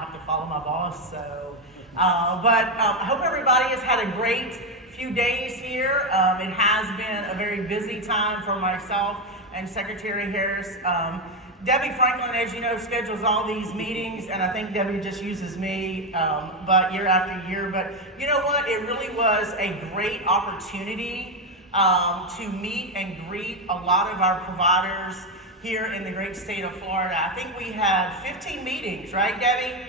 I have to follow my boss. So, I hope everybody has had a great few days here. It has been a very busy time for myself and Secretary Harris. Debbie Franklin, as you know, schedules all these meetings, and I think Debbie just uses me, but year after year. But you know what? It really was a great opportunity to meet and greet a lot of our providers here in the great state of Florida. I think we had 15 meetings, right, Debbie?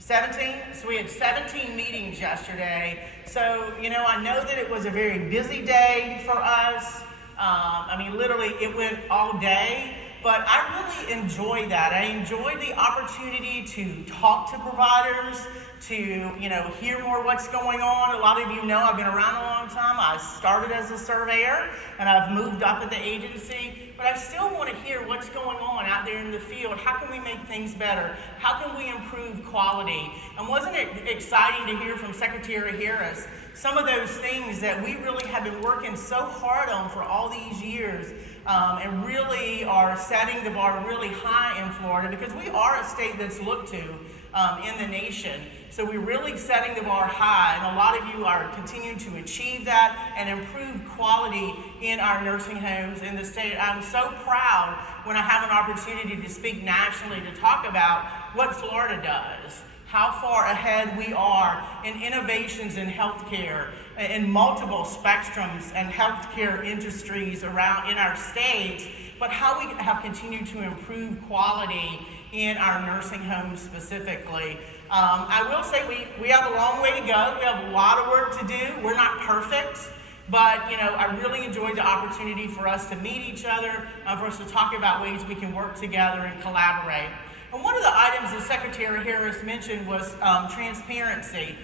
17? So we had 17 meetings yesterday. So, you know, I know that it was a very busy day for us. I mean, literally, it went all day. But I really enjoy that. I enjoy the opportunity to talk to providers, to, you know, hear more what's going on. A lot of you know I've been around a long time. I started as a surveyor, and I've moved up at the agency. But I still want to hear what's going on out there in the field. How can we make things better? How can we improve quality? And wasn't it exciting to hear from Secretary Harris some of those things that we really have been working so hard on for all these years, and really are setting the bar really high in Florida, because we are a state that's looked to in the nation. So we're really setting the bar high, and a lot of you are continuing to achieve that and improve quality in our nursing homes in the state. I'm so proud when I have an opportunity to speak nationally to talk about what Florida does, how far ahead we are in innovations in healthcare, in multiple spectrums and healthcare industries around in our states, but how we have continued to improve quality in our nursing homes specifically. I will say we have a long way to go. We have a lot of work to do. We're not perfect, but you know, I really enjoyed the opportunity for us to meet each other, for us to talk about ways we can work together and collaborate. And one of the items that Secretary Harris mentioned was transparency.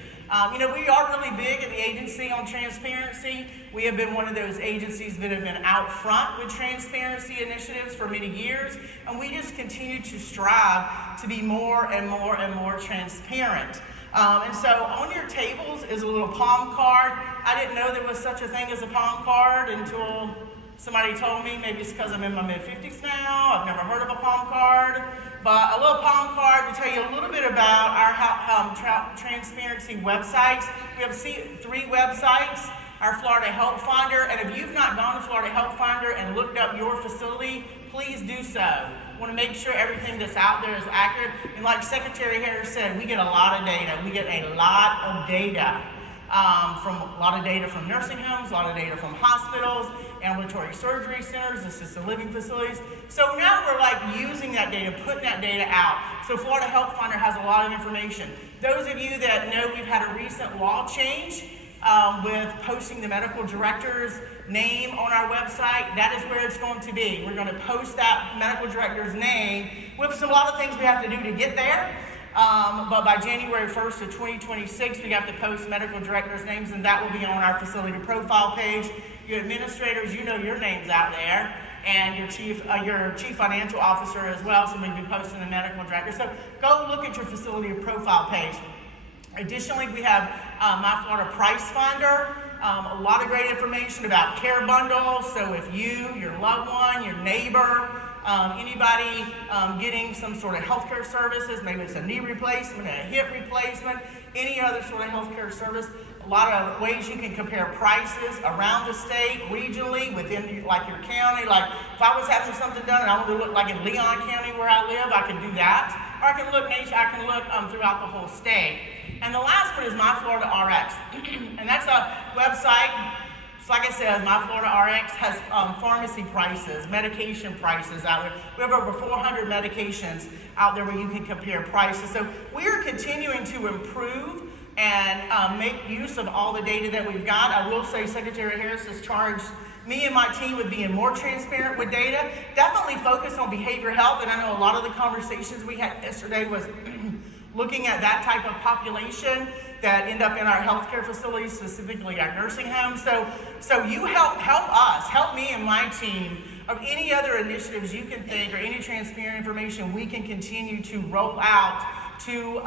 You know, we are really big at the agency on transparency. We have been one of those agencies that have been out front with transparency initiatives for many years, and we just continue to strive to be more and more and more transparent. And so on your tables is a little palm card. I didn't know there was such a thing as a palm card until somebody told me. Maybe it's because I'm in my mid-50s now. I've never heard of a palm card. But a little palm card to tell you a little bit about our transparency websites. We have 3 websites, our Florida Health Finder, and if you've not gone to Florida Health Finder and looked up your facility, please do so. I want to make sure everything that's out there is accurate. And like Secretary Harris said, we get a lot of data. We get a lot of data. From nursing homes, a lot of data from hospitals, ambulatory surgery centers, assisted living facilities. So now we're like using that data, putting that data out. So Florida Health Finder has a lot of information. Those of you that know we've had a recent law change with posting the medical director's name on our website, that is where it's going to be. We're going to post that medical director's name with a lot of things we have to do to get there. But by January 1st of 2026, we have to post medical directors' names, and that will be on our facility profile page. Your administrators, you know your names out there, and your chief financial officer as well, so we'll be posting the medical director. So go look at your facility profile page. Additionally, we have My Florida Price Finder, a lot of great information about care bundles. So if you, your loved one, your neighbor, anybody getting some sort of healthcare services, maybe it's a knee replacement, a hip replacement, any other sort of healthcare service, a lot of ways you can compare prices around the state, regionally, within like your county. Like if I was having something done and I want to look like in Leon County where I live, I can do that. Or I can look throughout the whole state. And the last one is My Florida RX. And that's a website. So like I said, My Florida RX has pharmacy prices, medication prices out there. We have over 400 medications out there where you can compare prices. So we are continuing to improve and make use of all the data that we've got. I will say Secretary Harris has charged me and my team with being more transparent with data. Definitely focus on behavioral health, and I know a lot of the conversations we had yesterday was looking at that type of population that end up in our healthcare facilities, specifically our nursing homes. So you help me and my team of any other initiatives you can think or any transparent information we can continue to roll out to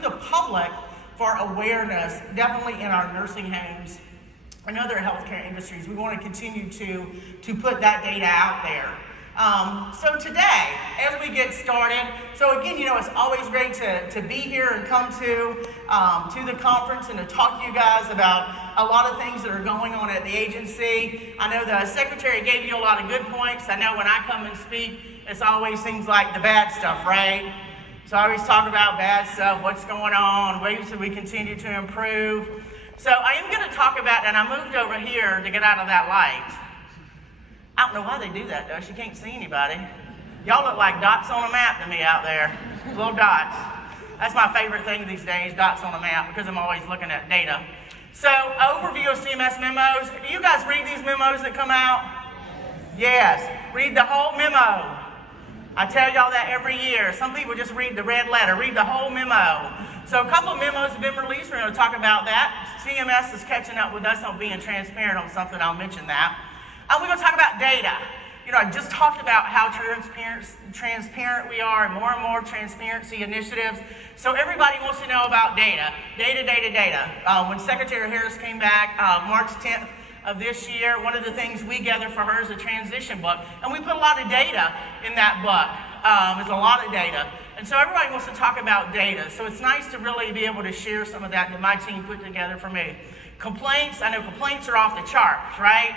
the public for awareness, definitely in our nursing homes and other healthcare industries. We want to continue to put that data out there. So today, as we get started, so again, it's always great to be here and come to the conference and to talk to you guys about a lot of things that are going on at the agency. I know the secretary gave you a lot of good points. I know when I come and speak, it's always things like the bad stuff, right? So I always talk about bad stuff, what's going on, ways that we continue to improve. So I am going to talk about, and I moved over here to get out of that light. I don't know why they do that, though. You can't see anybody. Y'all look like dots on a map to me out there. Little dots. That's my favorite thing these days, dots on a map, because I'm always looking at data. So, overview of CMS memos. Do you guys read these memos that come out? Yes. Read the whole memo. I tell y'all that every year. Some people just read the red letter. Read the whole memo. So a couple of memos have been released. We're going to talk about that. CMS is catching up with us on being transparent on something. I'll mention that. We're going to talk about data. I just talked about how transparent we are and more transparency initiatives. So everybody wants to know about data. Data. When Secretary Harris came back March 10th of this year, one of the things we gathered for her is a transition book. And we put a lot of data in that book. There's a lot of data. And so everybody wants to talk about data. So it's nice to really be able to share some of that my team put together for me. Complaints, I know complaints are off the charts, right?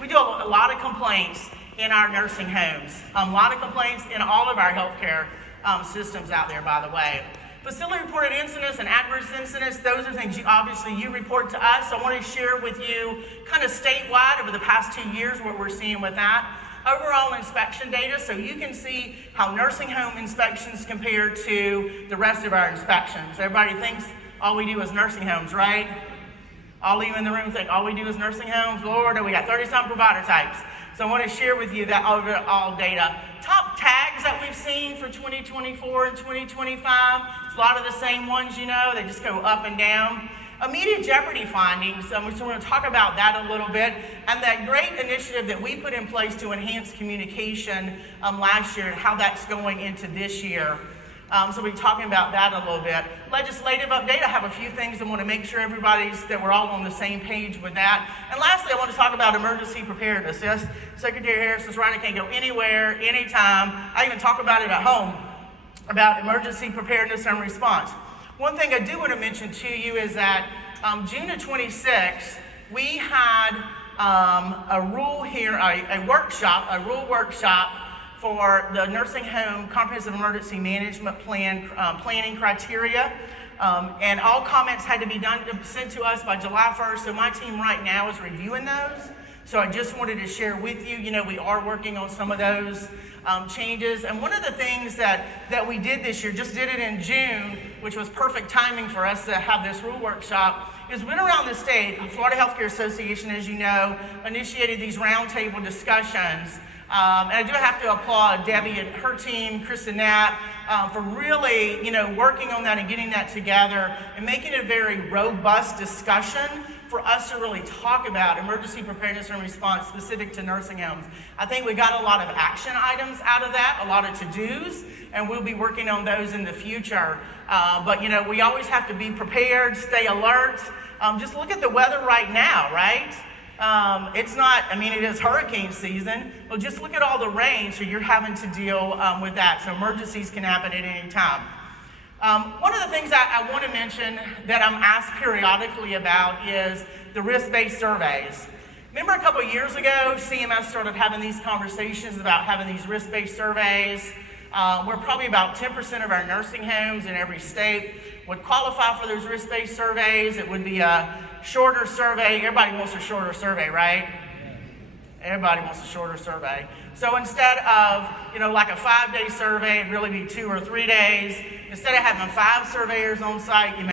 We do a lot of complaints in our nursing homes. A lot of complaints in all of our healthcare systems out there, by the way. Facility reported incidents and adverse incidents, those are things you report to us. So I want to share with you kind of statewide over the past 2 years what we're seeing with that. Overall inspection data, so you can see how nursing home inspections compare to the rest of our inspections. Everybody thinks all we do is nursing homes, right? All of you in the room think all we do is nursing homes. Lord, we got 30-some provider types. So I want to share with you that overall data. Top tags that we've seen for 2024 and 2025, it's a lot of the same ones, they just go up and down. Immediate jeopardy findings, so we're going to talk about that a little bit, and that great initiative that we put in place to enhance communication last year and how that's going into this year. So we'll be talking about that a little bit. Legislative update, I have a few things I want to make sure that we're all on the same page with that. And lastly, I want to talk about emergency preparedness. Yes, Secretary Harris is right, I can't go anywhere, anytime. I even talk about it at home, about emergency preparedness and response. One thing I do want to mention to you is that June of 26, we had a rule rule workshop for the nursing home comprehensive emergency management plan planning criteria. And all comments had to be sent to us by July 1st. So my team right now is reviewing those. So I just wanted to share with you, we are working on some of those changes. And one of the things that we did this year, just did it in June, which was perfect timing for us to have this rule workshop, is went around the state. Florida Healthcare Association, as you know, initiated these roundtable discussions. And I do have to applaud Debbie and her team, Kristen Knapp, for really, working on that and getting that together and making it a very robust discussion for us to really talk about emergency preparedness and response specific to nursing homes. I think we got a lot of action items out of that, a lot of to-dos, and we'll be working on those in the future. But we always have to be prepared, stay alert. Just look at the weather right now, right? It is hurricane season. Well, just look at all the rain, so you're having to deal with that. So emergencies can happen at any time. One of the things I want to mention that I'm asked periodically about is the risk-based surveys. Remember a couple of years ago, CMS started having these conversations about having these risk-based surveys. We're probably about 10% of our nursing homes in every state would qualify for those risk-based surveys. It would be a shorter survey. Everybody wants a shorter survey, right? Everybody wants a shorter survey. So instead of, like a 5-day survey, it'd really be 2 or 3 days. Instead of having 5 surveyors on site, you